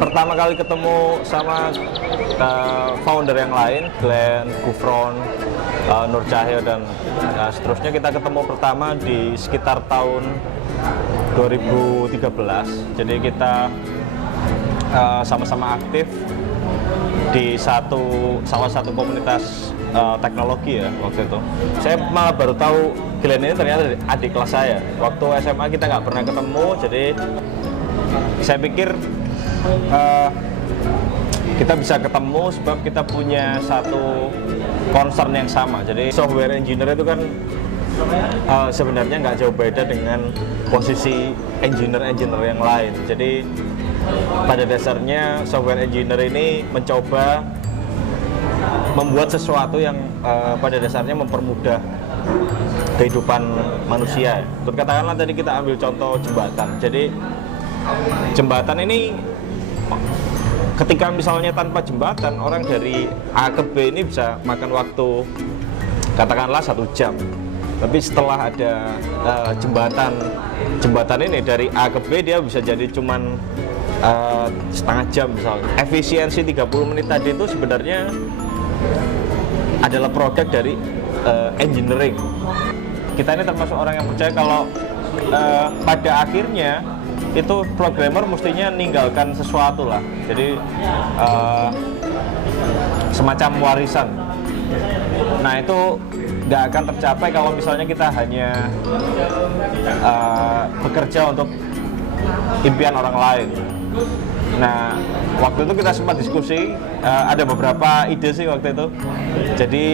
pertama kali ketemu sama founder yang lain, Glenn, Gufron, Nur Cahyo, dan seterusnya. Kita ketemu pertama di sekitar tahun 2013. Jadi kita sama-sama aktif di salah satu komunitas teknologi ya waktu itu. Saya malah baru tahu Glenn ini ternyata adik kelas saya. Waktu SMA kita nggak pernah ketemu, jadi saya pikir kita bisa ketemu sebab kita punya satu concern yang sama. Jadi software engineer itu kan sebenarnya nggak jauh beda dengan posisi engineer yang lain. Jadi pada dasarnya software engineer ini mencoba membuat sesuatu yang pada dasarnya mempermudah kehidupan manusia. Untuk katakanlah tadi kita ambil contoh jembatan. Jadi jembatan ini ketika misalnya tanpa jembatan, orang dari A ke B ini bisa makan waktu katakanlah 1 jam. Tapi setelah ada jembatan ini dari A ke B, dia bisa jadi cuman setengah jam misalnya. Efisiensi 30 menit tadi itu sebenarnya adalah produk dari engineering. Kita ini termasuk orang yang percaya kalau pada akhirnya itu programmer mestinya ninggalkan sesuatu lah. Jadi semacam warisan. Nah itu nggak akan tercapai kalau misalnya kita hanya bekerja untuk impian orang lain. Nah waktu itu kita sempat diskusi, ada beberapa ide sih waktu itu. Jadi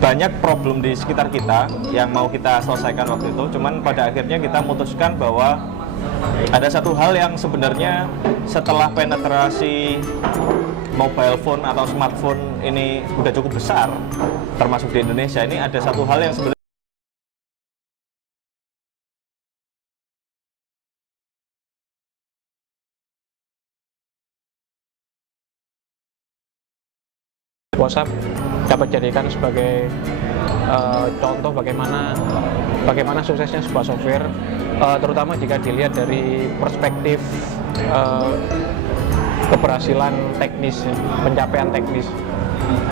banyak problem di sekitar kita yang mau kita selesaikan waktu itu. Cuman pada akhirnya kita memutuskan bahwa ada satu hal yang sebenarnya setelah penetrasi mobile phone atau smartphone ini udah cukup besar, termasuk di Indonesia, ini ada satu hal yang sebenarnya WhatsApp dapat jadikan sebagai contoh bagaimana suksesnya sebuah software, terutama jika dilihat dari perspektif keberhasilan teknis, pencapaian teknis.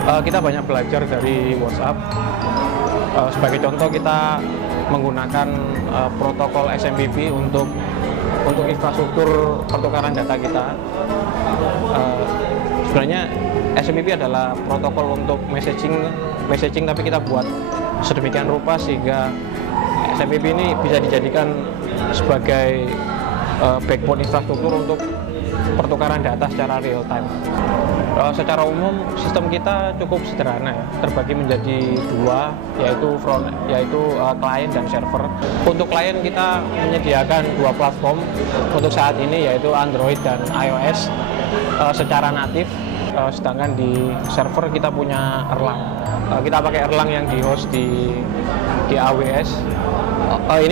Kita banyak belajar dari WhatsApp. Sebagai contoh, kita menggunakan protokol SMTP untuk infrastruktur pertukaran data kita. Sebenarnya SMTP adalah protokol untuk messaging, tapi kita buat sedemikian rupa sehingga SMTP ini bisa dijadikan sebagai backbone infrastruktur untuk pertukaran data secara real time. Secara umum sistem kita cukup sederhana ya, terbagi menjadi dua, yaitu client dan server. Untuk client kita menyediakan dua platform untuk saat ini, yaitu Android dan iOS secara natif. Sedangkan di server kita punya Erlang. Kita pakai Erlang yang di host di AWS. Ini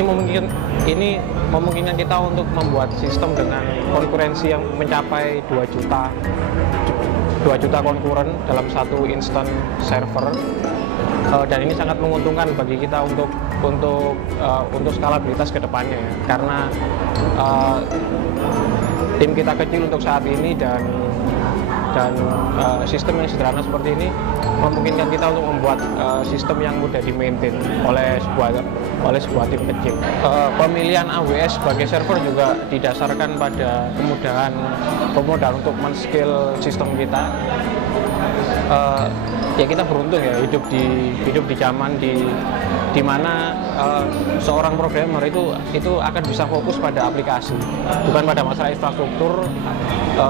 memungkinkan kita untuk membuat sistem dengan konkurensi yang mencapai 2 juta konkuren dalam satu instance server. Dan ini sangat menguntungkan bagi kita untuk skalabilitas ke depannya ya. Karena tim kita kecil untuk saat ini dan sistem yang sederhana seperti ini memungkinkan kita untuk membuat sistem yang mudah di-maintain oleh sebuah tim kecil. Pemilihan AWS sebagai server juga didasarkan pada kemudahan untuk men-scale sistem kita. Ya kita beruntung ya hidup di zaman di mana seorang programmer itu akan bisa fokus pada aplikasi, bukan pada masalah infrastruktur,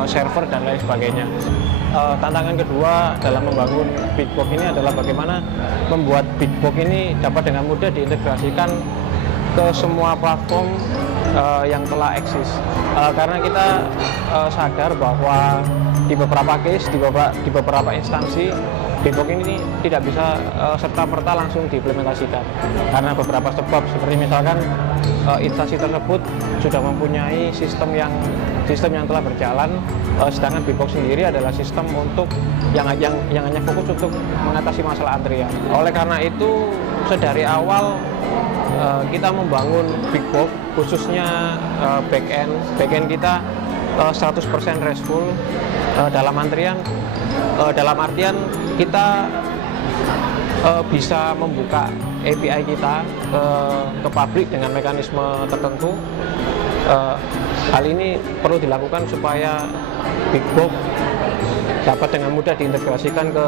server dan lain sebagainya. Tantangan kedua dalam membangun Bigbox ini adalah bagaimana membuat Bigbox ini dapat dengan mudah diintegrasikan ke semua platform yang telah eksis. Karena kita sadar bahwa di beberapa case, di beberapa instansi, Bigbox ini tidak bisa serta-merta langsung diimplementasikan karena beberapa sebab, seperti misalkan instansi tersebut sudah mempunyai sistem yang telah berjalan, sedangkan Bigbox sendiri adalah sistem untuk yang hanya fokus untuk mengatasi masalah antrian. Oleh karena itu, sedari awal kita membangun Bigbox, khususnya backend kita 100% restful dalam artian kita bisa membuka API kita ke publik dengan mekanisme tertentu. Hal ini perlu dilakukan supaya BigBox dapat dengan mudah diintegrasikan ke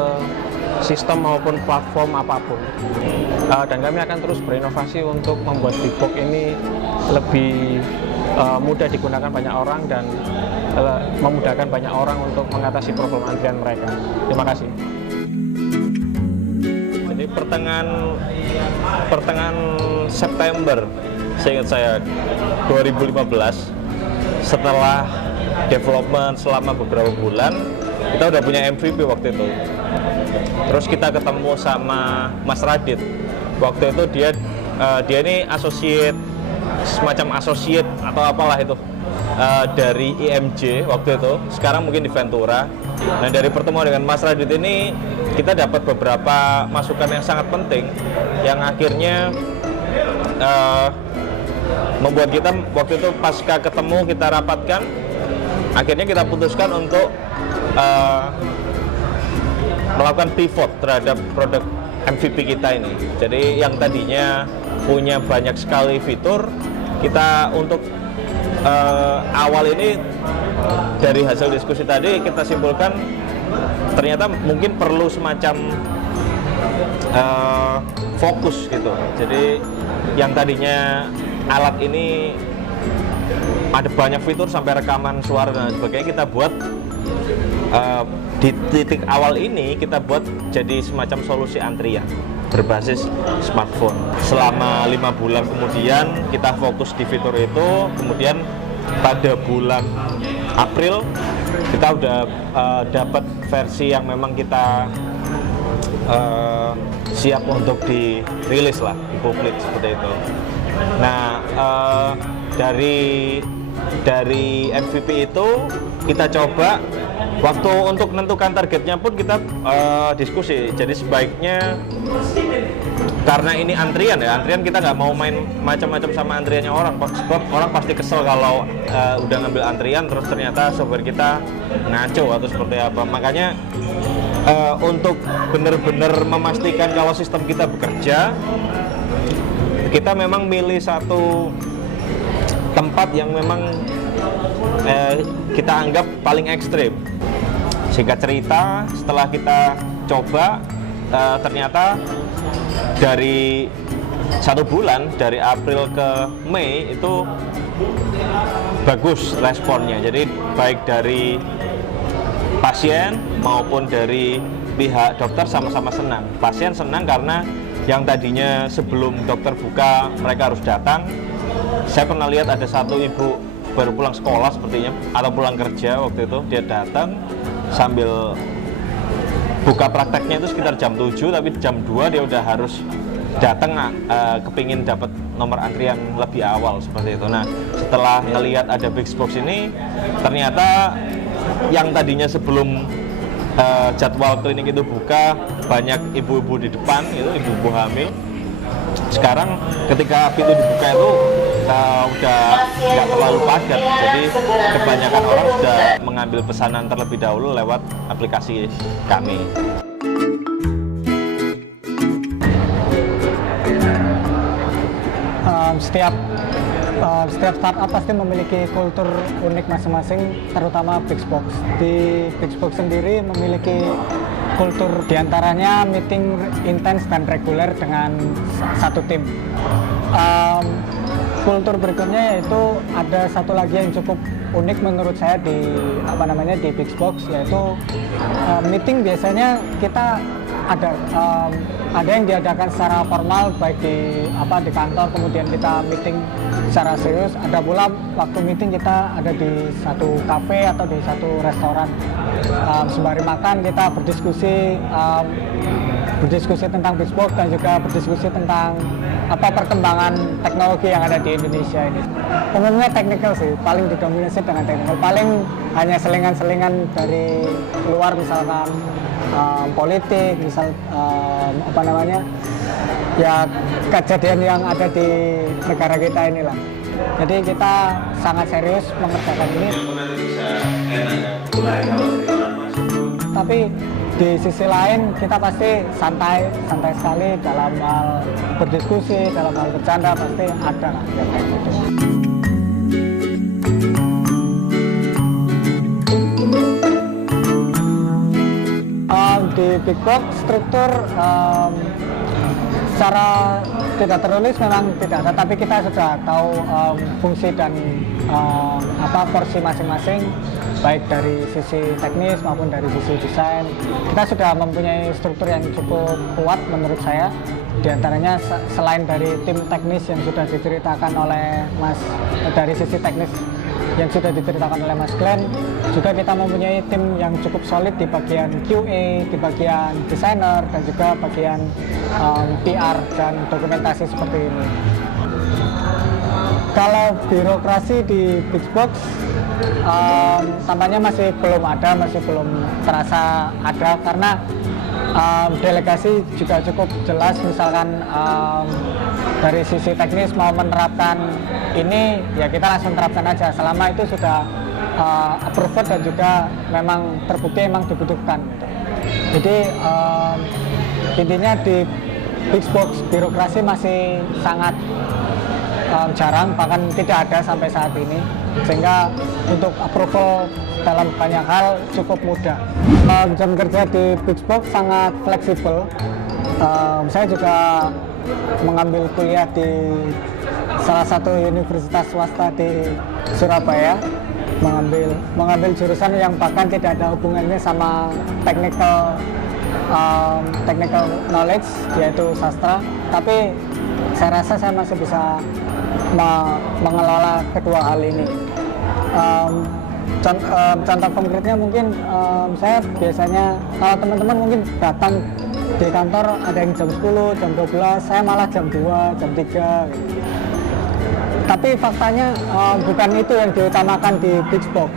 sistem maupun platform apapun. Dan kami akan terus berinovasi untuk membuat BigBox ini lebih mudah digunakan banyak orang dan memudahkan banyak orang untuk mengatasi problem antrian mereka. Terima kasih. Jadi pertengahan September, seingat saya 2015, setelah development selama beberapa bulan, kita udah punya MVP waktu itu. Terus kita ketemu sama Mas Radit. Waktu itu dia ini semacam associate atau apalah itu dari IMJ waktu itu. Sekarang mungkin di Ventura. Nah, dari pertemuan dengan Mas Radit ini kita dapat beberapa masukan yang sangat penting yang akhirnya membuat kita waktu itu pasca ketemu kita rapatkan, akhirnya kita putuskan untuk melakukan pivot terhadap produk MVP kita ini. Jadi yang tadinya punya banyak sekali fitur, kita untuk awal ini dari hasil diskusi tadi kita simpulkan ternyata mungkin perlu semacam fokus gitu. Jadi yang tadinya alat ini ada banyak fitur sampai rekaman suara dan sebagainya, kita buat di titik awal ini kita buat jadi semacam solusi antrian berbasis smartphone. Selama 5 bulan kemudian kita fokus di fitur itu, kemudian pada bulan April kita udah dapat versi yang memang kita siap untuk dirilis lah di publik seperti itu. Nah, dari MVP itu kita coba, waktu untuk menentukan targetnya pun kita diskusi. Jadi sebaiknya, karena ini antrian kita nggak mau main macam-macam sama antriannya orang, sebab orang pasti kesel kalau udah ngambil antrian terus ternyata software kita ngaco atau seperti apa. Makanya untuk benar-benar memastikan kalau sistem kita bekerja, kita memang milih satu tempat yang memang kita anggap paling ekstrim. Singkat cerita, setelah kita coba, ternyata dari 1 bulan, dari April ke Mei itu bagus responnya. Jadi baik dari pasien maupun dari pihak dokter sama-sama senang. Pasien senang karena yang tadinya sebelum dokter buka mereka harus datang. Saya pernah lihat ada satu ibu baru pulang sekolah sepertinya atau pulang kerja waktu itu, dia datang sambil buka prakteknya itu sekitar jam 7, tapi jam 2 dia udah harus datang kepingin dapat nomor antrian lebih awal seperti itu. Nah, setelah ngelihat ada BigBox ini, ternyata yang tadinya sebelum jadwal klinik itu buka banyak ibu-ibu di depan, itu ibu-ibu hamil. Sekarang ketika pintu dibuka itu udah nggak terlalu padat, jadi kebanyakan orang sudah mengambil pesanan terlebih dahulu lewat aplikasi kami. Setiap startup pasti memiliki kultur unik masing-masing, terutama BigBox. Di BigBox sendiri memiliki kultur diantaranya meeting intens dan reguler dengan satu tim. Kultur berikutnya yaitu ada satu lagi yang cukup unik menurut saya di BigBox, yaitu meeting biasanya kita ada yang diadakan secara formal baik di kantor, kemudian kita meeting secara serius. Ada pula waktu meeting kita ada di satu kafe atau di satu restoran, sembari makan kita berdiskusi tentang BigBox dan juga berdiskusi tentang perkembangan teknologi yang ada di Indonesia ini. Umumnya teknikal sih, paling didominasi dengan teknikal, paling hanya selingan-selingan dari luar, misalkan politik, ya kejadian yang ada di negara kita inilah. Jadi kita sangat serius mengerjakan ini. Tapi di sisi lain kita pasti santai sekali dalam hal berdiskusi, dalam hal bercanda pasti ada lah yang kayak gitu. Di Big Box struktur secara tidak tertulis memang tidak ada, tapi kita sudah tahu fungsi dan porsi masing-masing, baik dari sisi teknis maupun dari sisi desain. Kita sudah mempunyai struktur yang cukup kuat menurut saya. Di antaranya selain dari tim teknis yang sudah diceritakan oleh dari sisi teknis yang sudah diceritakan oleh Mas Glenn, juga kita mempunyai tim yang cukup solid di bagian QA, di bagian desainer, dan juga bagian PR dan dokumentasi seperti ini. Kalau birokrasi di Big Box tampaknya masih belum ada, masih belum terasa ada, karena delegasi juga cukup jelas. Misalkan dari sisi teknis mau menerapkan ini, ya kita langsung terapkan aja selama itu sudah approved dan juga memang terbukti memang dibutuhkan. Jadi intinya di Big Box birokrasi masih sangat jarang, bahkan tidak ada sampai saat ini, sehingga untuk approval dalam banyak hal cukup mudah. Jam kerja di Big Box sangat fleksibel. Saya juga mengambil kuliah di salah satu universitas swasta di Surabaya, mengambil jurusan yang bahkan tidak ada hubungannya sama technical knowledge, yaitu sastra. Tapi saya rasa saya masih bisa mengelola kedua hal ini. Contoh konkretnya mungkin saya biasanya, kalau teman-teman mungkin datang di kantor ada yang jam 10, jam 12, saya malah jam 2, jam 3 gitu. Tapi faktanya bukan itu yang diutamakan di Big Box.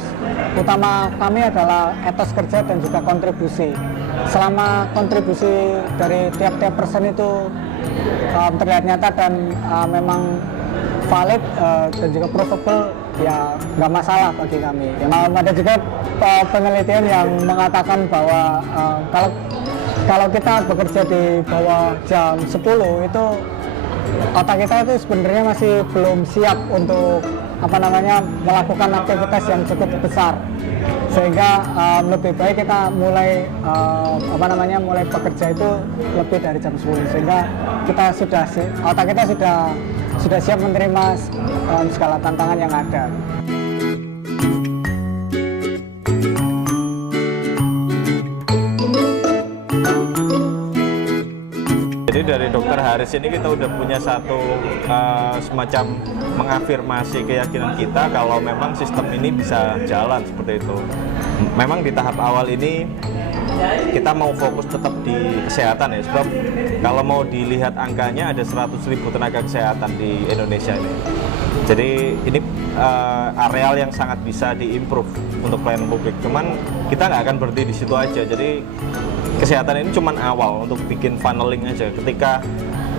Utama kami adalah etos kerja dan juga kontribusi. Selama kontribusi dari tiap-tiap person itu terlihat nyata dan memang valid dan juga provable, ya nggak masalah bagi kami. Ya, ada juga penelitian yang mengatakan bahwa kalau kita bekerja di bawah jam 10 itu otak kita itu sebenarnya masih belum siap untuk melakukan aktivitas yang cukup besar, sehingga lebih baik kita mulai mulai bekerja itu lebih dari jam 10, sehingga kita otak kita sudah siap menerima segala tantangan yang ada. Jadi dari Dr. Haris ini kita udah punya satu semacam mengafirmasi keyakinan kita kalau memang sistem ini bisa jalan seperti itu. Memang di tahap awal ini kita mau fokus tetap di kesehatan ya, sebab kalau mau dilihat angkanya ada 100.000 tenaga kesehatan di Indonesia ini. Jadi ini areal yang sangat bisa diimprove untuk pelayanan publik. Cuman kita nggak akan berhenti di situ aja. Jadi kesehatan ini cuma awal untuk bikin funneling aja. Ketika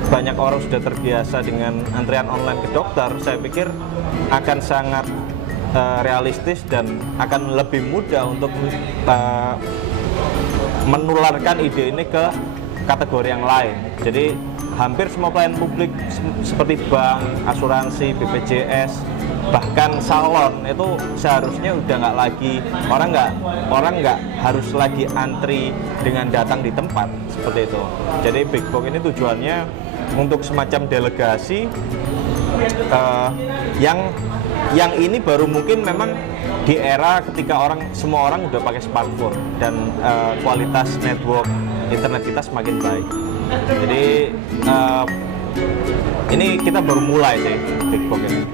banyak orang sudah terbiasa dengan antrian online ke dokter, saya pikir akan sangat realistis dan akan lebih mudah untuk menularkan ide ini ke kategori yang lain. Jadi hampir semua pelayanan publik seperti bank, asuransi, BPJS, bahkan salon itu seharusnya udah nggak lagi orang nggak harus lagi antri dengan datang di tempat seperti itu. Jadi Big Box ini tujuannya untuk semacam delegasi yang ini baru mungkin memang di era ketika semua orang udah pakai smartphone dan kualitas network internet kita semakin baik. Jadi ini kita baru mulai sih Big Box ini.